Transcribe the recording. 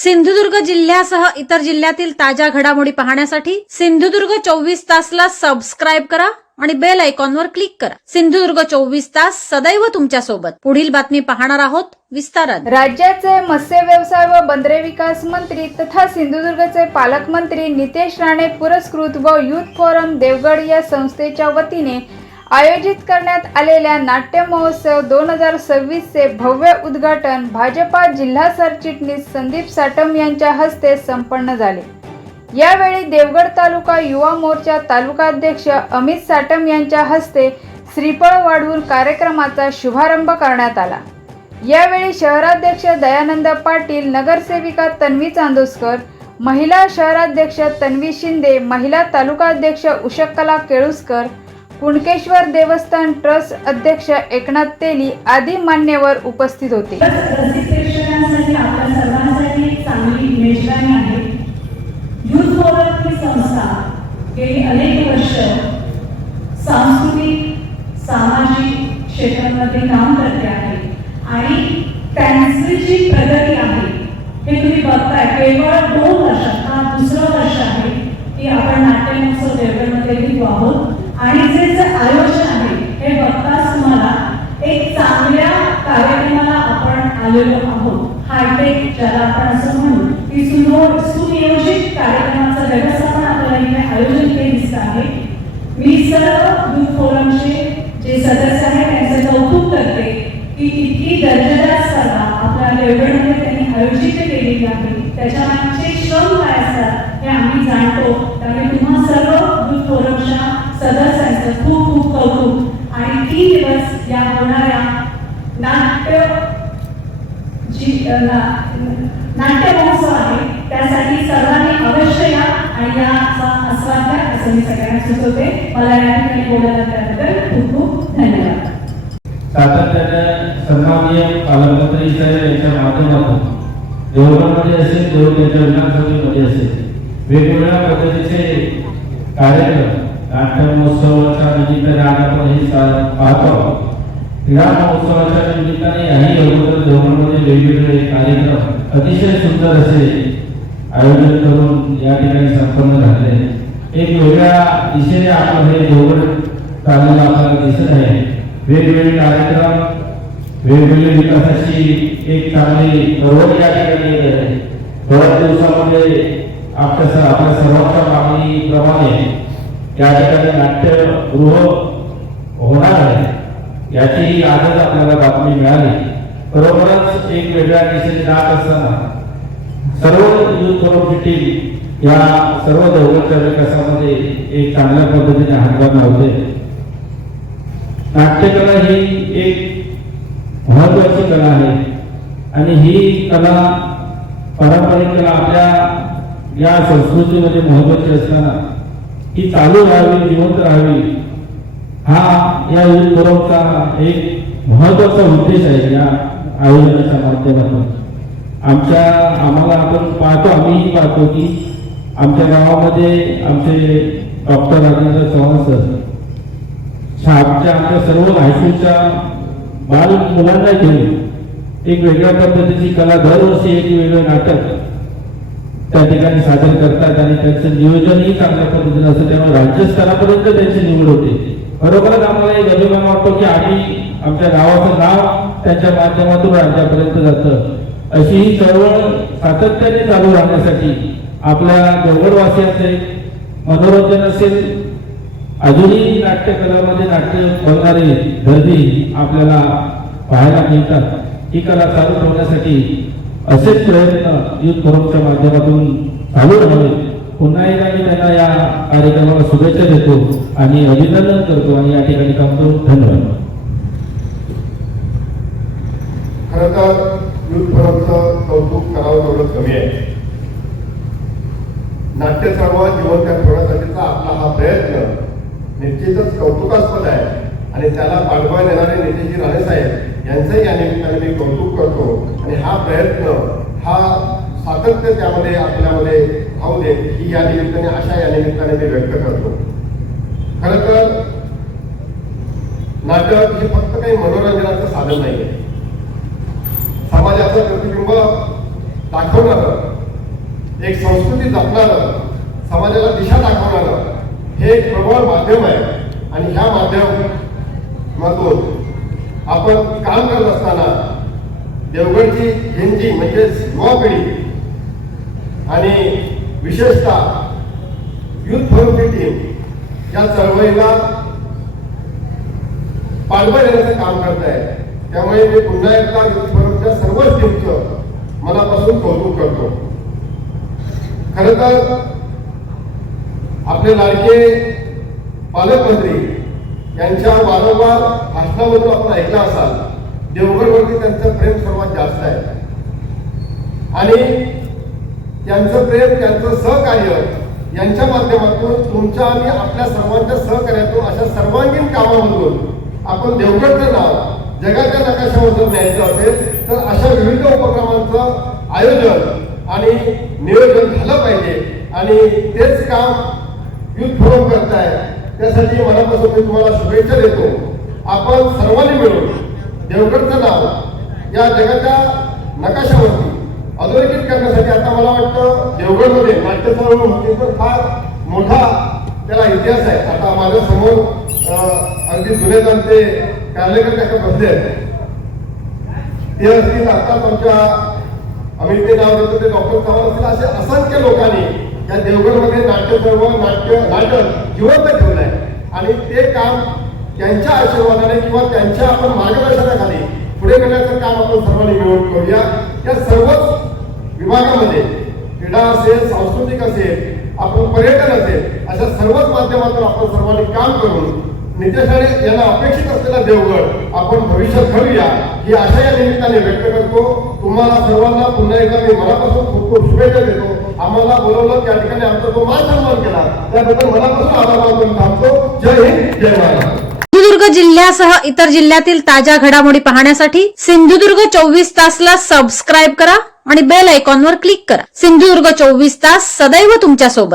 सिंधुदुर्ग जिल्ह्यासह इतर जिल्ह्यातील ताज्या घडामोडी पाहण्यासाठी सिंधुदुर्ग 24 तासला सबस्क्राईब करा आणि बेल आयकॉनवर क्लिक करा। सिंधुदुर्ग 24 तास सदैव तुमच्या सोबत। पुढील बातमी पाहणार आहोत विस्ताराने। राज्याचे मत्स्य व्यवसाय व बंदरे विकास मंत्री तथा सिंधुदुर्गचे पालकमंत्री नितेश राणे पुरस्कृत व युथ फोरम देवगड या संस्थेच्या वतीने आयोजित करण्यात आलेल्या नाट्य महोत्सव 2026 चे भव्य उद्घाटन भाजपा जिल्हा सरचिटणीस संदीप साटम यांच्या हस्ते संपन्न झाले। यावेळी देवगड तालुका युवा मोर्चा तालुकाध्यक्ष अमित साटम यांच्या हस्ते श्रीफळ वाढवून कार्यक्रमाचा शुभारंभ करण्यात आला। यावेळी शहराध्यक्ष दयानंद पाटील, नगरसेविका तन्वी चांदोसकर, महिला शहराध्यक्ष तन्वी शिंदे, महिला तालुकाध्यक्ष उषकला केळुसकर, कुणकेश्वर देवस्थान ट्रस्ट अध्यक्ष एकनाथ तेली आदी मान्यवर उपस्थित होते। रसिकप्रेक्षकांसाठी आपल्या सर्वांसाठी एक चांगली मेजवानी आहे। युथ फोरम ही संस्था गेली अनेक वर्ष सांस्कृतिक सामाजिक क्षेत्रांमध्ये काम करते आहे आणि त्यांची जी प्रगती आहे हे तुम्ही बघताय। केवळ 2 वर्षात, हा दुसरं वर्ष आहे की आपण नाट्य महोत्सव देवगडमध्ये घेतो आहोत आणि जे आयोजन आहे हे बघताच तुम्हाला एक चांगल्या कार्यक्रमाला आपण आलेलो आहोत। हायटेक ज्याला आपण असं म्हणू की सुनियोजित कार्यक्रमाचं व्यवस्थापन आपल्याला इथे आयोजन केले दिसत आहे। मी सर्व युथ फोरमचे जे सदस्य आहेत त्यांचे कौतुक करते की इतकी दर्जेदार स्पर्धा आपल्या देवगडमध्ये त्यांनी आयोजित केलेली आहे। त्याच्यामागचे श्रम काय असतात हे आम्ही जाणतो। त्यामुळे तुम्हा सर्व युथ फोरमच्या सदस्यांचं खूप खूप कौतुक। आणि 3 दिवस या होणाऱ्या नाट्य महोत्सव आहे त्यासाठी सर्वांनी अवश्य या आणि याचा आस्वाद घ्या असं मी सगळ्यांना सुचवते। मला या ठिकाणी बोलायला त्याबद्दल खूप खूप धन्यवाद। सातत्याने सन्माननीय पालकमंत्री साहेब यांच्या माध्यमातून देवगडमध्ये असेल, देवगडच्या विधानसभेमध्ये असेल वेगवेगळ्या पद्धतीचे कार्यक्रम नाट्य महोत्सवाच्या निमित्ताने आज आपण हे पाहतो। क्रीडा महोत्सवाच्या निमित्ताने याही अगोदर देवगडमध्ये वेगवेगळे कार्यक्रम अतिशय सुंदर असे आयोजन करून या ठिकाणी संपन्न झाले। एक वेगळ्या दिशेने आपण हे देवगड चाललेलं आपल्याला दिसत आहे। वेगवेगळे कार्यक्रम, वेगवेगळे विकासाची एक चांगली चळवळ या ठिकाणी येत आहे। थोड्याच दिवसामध्ये आपल्या सर्वांच्या मागणीप्रमाणे या ठिकाणी नाट्यगृह होणार आहे याची आजच आपल्याला बातमी मिळाली। बरोबरच एक वेगळ्या दिशेने जात असताना सर्व युथ फोरमची टीम या सर्व देवगडच्या विकासामध्ये एक चांगल्या पद्धतीने हातभार लावते। नाट्यकला ही एक महत्वाची कला आहे आणि ही कला पारंपरिक कला आपल्या या संस्कृतीमध्ये महत्वाची असताना ही चालू राहावी, जिवंत राहावी हा या युथ फोरमचा एक महत्वाचा उद्देश आहे। या आयोजनाच्या माध्यमातून आम्हाला आपण पाहतो, आम्हीही पाहतो की आमच्या गावामध्ये आमचे डॉक्टर राजेंद्र चव्हाण सर आमच्या सर्व हायस्कूलच्या बाल मुलांना घेऊन एक वेगळ्या पद्धतीची कला दरवर्षी एक वेगळं नाटक त्या ठिकाणी सादर करतात आणि त्यांचं नियोजनही चांगल्या पद्धतीने असतं। त्यामुळे राज्यस्तरापर्यंत त्यांची निवड होते। बरोबरच आम्हाला एक अभिमान वाटतो की आम्ही आमच्या गावाचं नाव त्यांच्या माध्यमातून राज्यापर्यंत जातं। अशी ही चळवळ सातत्याने चालू राहण्यासाठी आपल्या देवगडवासियांचे मनोरंजन असेल, अजूनही नाट्यकलामध्ये नाट्य बघणारे गर्दी आपल्याला पाहायला मिळतात। ही कला चालू ठेवण्यासाठी असेच प्रयत्न युथ फोरमच्या माध्यमातून चालू राहावे। पुन्हा एकदा मी त्यांना या कार्यक्रमाला शुभेच्छा देतो आणि अभिनंदन करतो आणि या ठिकाणी थांबतो। धन्यवाद। खरं तर युथ फोरमचं कौतुक करावं तेवढं कमी आहे। नाट्य चळवळ जिवंत ठेवण्यासाठीचा आपला हा प्रयत्न निश्चितच कौतुकास्पद आहे आणि त्याला पाठबळ देणारे नितेशजी राणे साहेब यांचंही या निमित्ताने मी कौतुक करतो आणि हा प्रयत्न हा सातत्य त्यामध्ये आपल्यामध्ये भाव दे ही या निमित्ताने आशा या निमित्ताने मी व्यक्त करतो। खरं तर नाटक हे फक्त काही मनोरंजनाचं साधन नाही आहे। समाजाचं प्रतिबिंब दाखवणारं, एक संस्कृती जपणारं, समाजाला दिशा दाखवणारं हे एक प्रबळ माध्यम आहे. आणि ह्या माध्यमातून आपण काम करत असताना देवगडची झेंजी म्हणजे युवा पिढी आणि विशेषतः युथ फोरमची टीम या चळवळीला पाठबळ देण्याचं काम करत आहे. त्यामुळे मी पुन्हा एकदा युथ फोरमच्या सर्वच टीमचं मनापासून कौतुक करतो. खरं तर आपले लाडके पालकमंत्री यांच्या वारंवार भाषणामधून आपण ऐकलं असाल, देवगडवरती त्यांचं प्रेम सर्वात जास्त आहे आणि त्यांचं प्रेम, त्यांचं सहकार्य यांच्या माध्यमातून तुमच्या आणि आपल्या सर्वांच्या सहकार्यातून अशा सर्वांगीण कामामधून आपण देवगडचं नाव जगाच्या नकाशावर जर न्यायचं असेल तर अशा विविध उपक्रमांचं आयोजन आणि नियोजन झालं पाहिजे. आणि तेच काम युथ फोरम करताय. त्यासाठी मनापासून मी तुम्हाला शुभेच्छा देतो. आपण सर्वांनी मिळून देवगडचं नाव या जगाच्या नकाशावरती अधोरेखित करण्यासाठी, आता मला वाटतं देवगडमध्ये नाट्य चळवळ होती तर फार मोठा त्याला इतिहास आहे. आता माझ्या समोर अगदी जुने जाणते कार्यकर्ते बसले आहेत. ते असतील आताच आमच्या अमित नाव देतो ते डॉक्टर चव्हाण असतील, असे असंख्य लोकांनी या देवगडमध्ये नाट्य चळवळ नाटक जिवंत ठेवलंय. आणि ते काम त्यांच्या आशीर्वादाने किंवा त्यांच्या आपण मार्गदर्शनाखाली पुढे नेण्याचं काम आपण सर्वांनी मिळून करूया. या सर्वच विभागामध्ये क्रीडा असेल, सांस्कृतिक असेल, आपण पर्यटन असेल, अशा सर्वच माध्यमातून आपण सर्वांनी काम करून नितेश राणे यांना अपेक्षित असलेला देवगड आपण भविष्यात घडूया ही आशा या निमित्ताने व्यक्त करतो. तुम्हाला सर्वांना पुन्हा एकदा मी मनापासून खूप खूप शुभेच्छा देतो. आम्हाला बोलवलं त्या ठिकाणी आमचा तो मान सन्मान केला त्याबद्दल मनापासून आभार मानून थांबतो. जय हिंद, जय महाराष्ट्र. सिंधुदुर्ग जिल्ह्यासह इतर जिल्ह्यातील ताज्या घडामोडी पाहण्यासाठी सिंधुदुर्ग 24 तासला सबस्क्राईब करा आणि बेल आयकॉनवर क्लिक करा. सिंधुदुर्ग 24 तास सदैव तुमच्या सोबत.